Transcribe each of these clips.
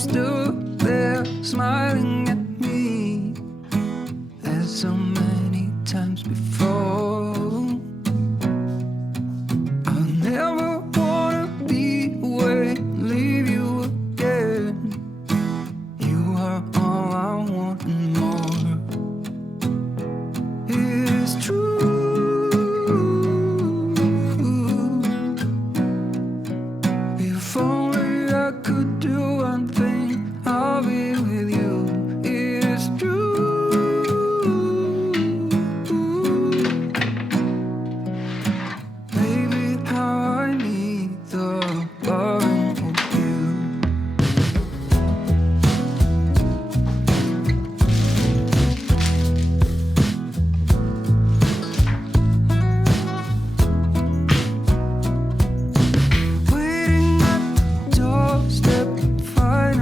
stood there smiling at me as so many times before. I'll never wanna be away, leave you again. You are all I want and more. It's true. If only I could do one thing, I'll be with you. It's true. Baby, how I need the loving of you. Waiting at the doorstep, find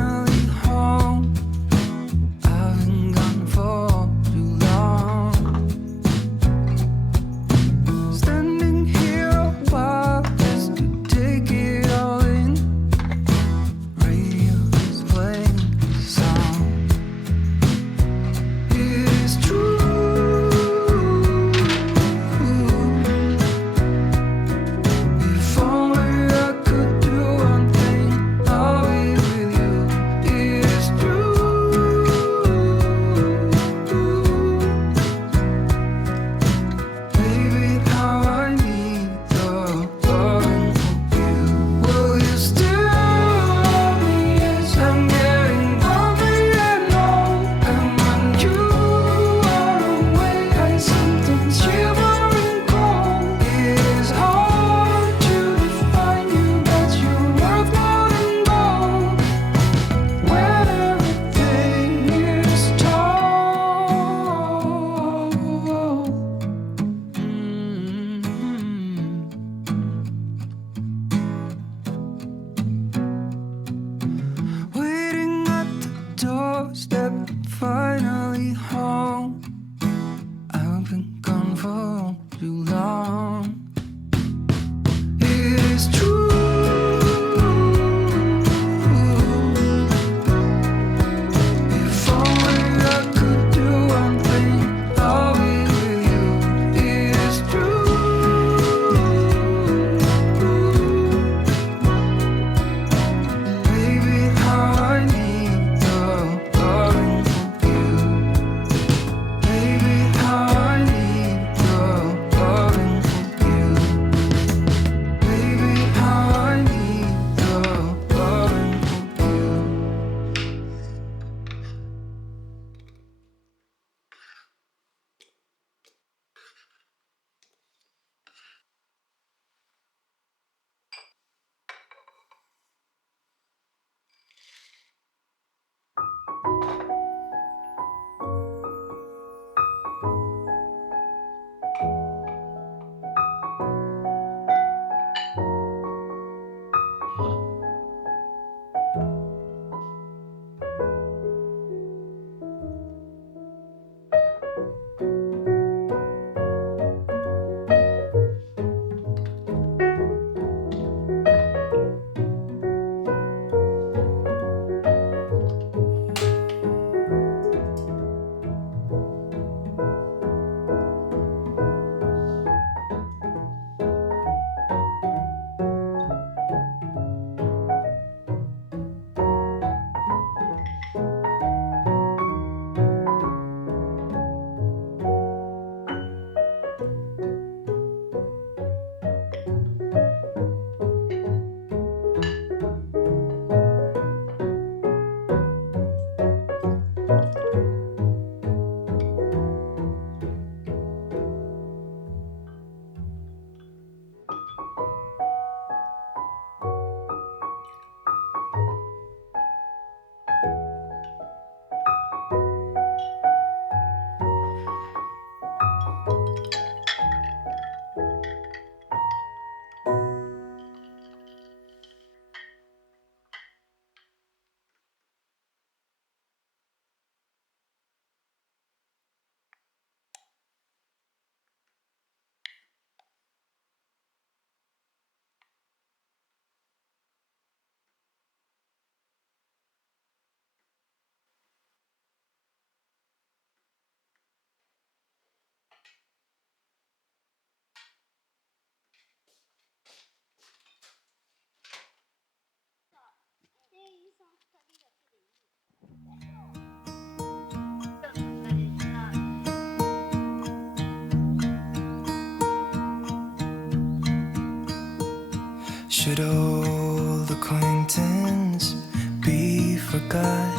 Should old acquaintance be forgot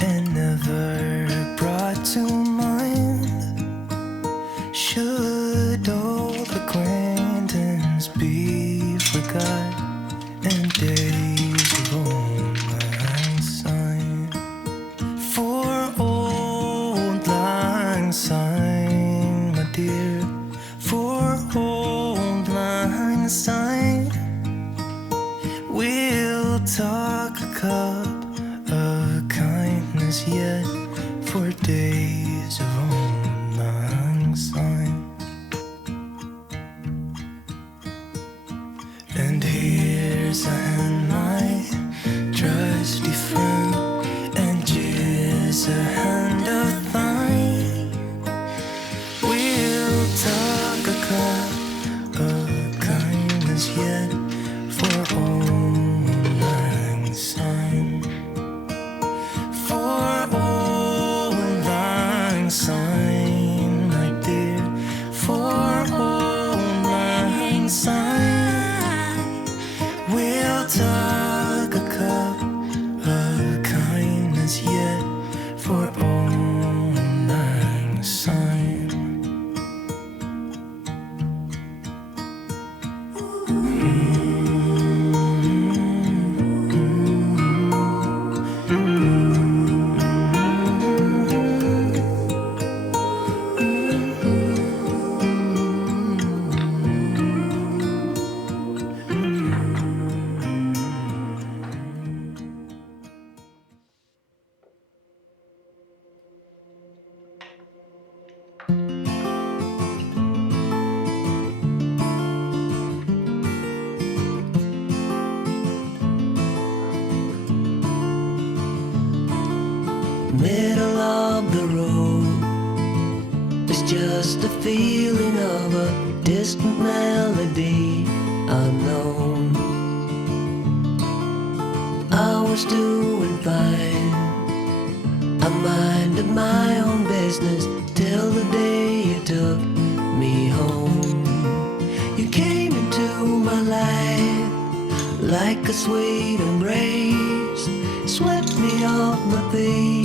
and never brought to mind? Should old acquaintance be forgot and days of old lang syne? For old lang syne, my dear, for old lang syne, we'll talk a cup of kindness yet for days of old lang syne. And here's a hand, my trusty friend, and here's a hand of thine. We'll talk a cup of kindness yet for old lang syne. For old lang syne, my dear, for old lang syne, we'll talk a cup of kindness yet for old lang syne. Middle of the road is just a feeling of a distant melody unknown. I was doing fine, I minded my own business till the day you took me home. You came into my life like a sweet embrace, swept me off my feet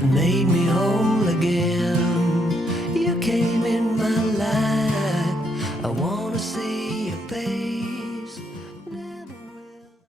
and made me whole again. You came in